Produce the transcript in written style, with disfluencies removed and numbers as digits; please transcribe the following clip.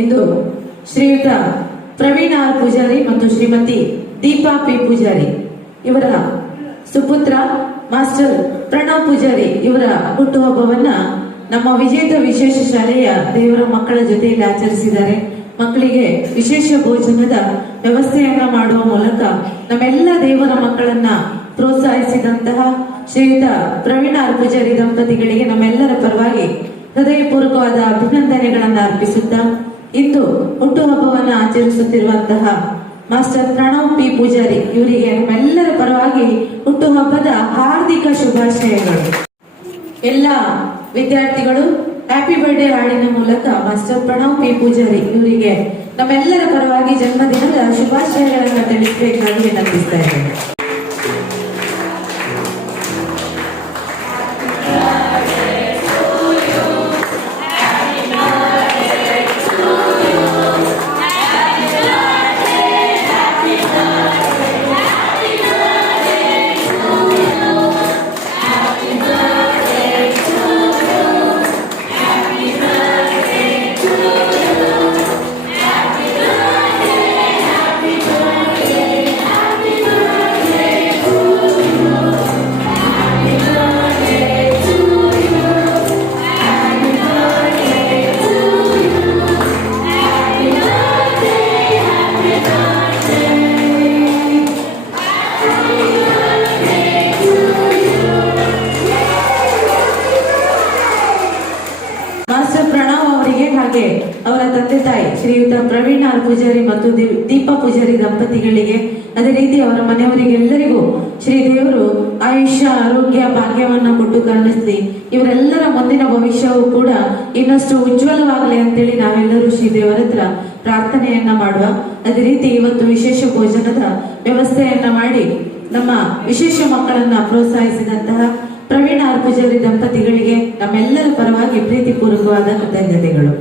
ಇಂದು ಶ್ರೀಯುತ ಪ್ರವೀಣ್ ಆರ್ ಪೂಜಾರಿ ಮತ್ತು ಶ್ರೀಮತಿ ದೀಪಾ ಪಿ ಪೂಜಾರಿ ಇವರ ಸುಪುತ್ರ ಮಾಸ್ಟರ್ ಪ್ರಣವ್ ಪೂಜಾರಿ ಇವರ ಹುಟ್ಟುಹಬ್ಬವನ್ನ ನಮ್ಮ ವಿಜೇತ ವಿಶೇಷ ಶಾಲೆಯ ದೇವರ ಮಕ್ಕಳ ಜೊತೆಯಲ್ಲಿ ಆಚರಿಸಿದ್ದಾರೆ. ಮಕ್ಕಳಿಗೆ ವಿಶೇಷ ಭೋಜನದ ವ್ಯವಸ್ಥೆಯನ್ನ ಮಾಡುವ ಮೂಲಕ ನಮ್ಮೆಲ್ಲ ದೇವರ ಮಕ್ಕಳನ್ನ ಪ್ರೋತ್ಸಾಹಿಸಿದಂತಹ ಶ್ರೀಯುತ ಪ್ರವೀಣ್ ಆರ್ ಪೂಜಾರಿ ದಂಪತಿಗಳಿಗೆ ನಮ್ಮೆಲ್ಲರ ಪರವಾಗಿ ಹೃದಯಪೂರ್ವಕವಾದ ಅಭಿನಂದನೆಗಳನ್ನು ಅರ್ಪಿಸುತ್ತಾ ಇಂದು ಹುಟ್ಟುಹಬ್ಬವನ್ನು ಆಚರಿಸುತ್ತಿರುವಂತಹ ಮಾಸ್ಟರ್ ಪ್ರಣವ್ ಪಿ ಪೂಜಾರಿ ಇವರಿಗೆ ನಮ್ಮೆಲ್ಲರ ಪರವಾಗಿ ಹುಟ್ಟುಹಬ್ಬದ ಹಾರ್ದಿಕ ಶುಭಾಶಯಗಳು. ಎಲ್ಲ ವಿದ್ಯಾರ್ಥಿಗಳು ಹ್ಯಾಪಿ ಬರ್ಡೇ ಹಾಡಿನ ಮೂಲಕ ಮಾಸ್ಟರ್ ಪ್ರಣವ್ ಪಿ ಪೂಜಾರಿ ಇವರಿಗೆ ನಮ್ಮೆಲ್ಲರ ಪರವಾಗಿ ಜನ್ಮದಿನದ ಶುಭಾಶಯಗಳನ್ನು ತಿಳಿಸಬೇಕಾಗಿ ವಿನಂತಿಸ್ತಾ ಇದ್ದೇನೆ. ಮಾಸ್ಟರ್ ಪ್ರಣವ್ ಅವರಿಗೆ ಹಾಗೆ ಅವರ ತಂದೆ ತಾಯಿ ಶ್ರೀಯುತ ಪ್ರವೀಣ್ ಆರ್ ಪೂಜಾರಿ ಮತ್ತು ದೀಪಾ ಪೂಜಾರಿ ದಂಪತಿಗಳಿಗೆ ಅದೇ ರೀತಿ ಅವರ ಮನೆಯವರಿಗೆಲ್ಲರಿಗೂ ಶ್ರೀ ದೇವರು ಆಯುಷ್ಯ ಆರೋಗ್ಯ ಭಾಗ್ಯವನ್ನ ಕೊಟ್ಟು ಕರುಣಿಸಿ ಇವರೆಲ್ಲರ ಮುಂದಿನ ಭವಿಷ್ಯವು ಕೂಡ ಇನ್ನಷ್ಟು ಉಜ್ವಲವಾಗಲಿ ಅಂತೇಳಿ ನಾವೆಲ್ಲರೂ ಶ್ರೀ ದೇವರ ಹತ್ರ ಪ್ರಾರ್ಥನೆಯನ್ನ ಮಾಡುವ. ಅದೇ ರೀತಿ ಇವತ್ತು ವಿಶೇಷ ಭೋಜನದ ವ್ಯವಸ್ಥೆಯನ್ನ ಮಾಡಿ ನಮ್ಮ ವಿಶೇಷ ಮಕ್ಕಳನ್ನ ಪ್ರೋತ್ಸಾಹಿಸಿದಂತಹ ಪ್ರವೀಣ್ ಆರ್ ಪೂಜಾರಿ ದಂಪತಿಗಳಿಗೆ ನಮ್ಮೆಲ್ಲರ ಪರವಾಗಿ ಪ್ರೀತಿಪೂರ್ವಕವಾದ ಕೃತಜ್ಞತೆಗಳು.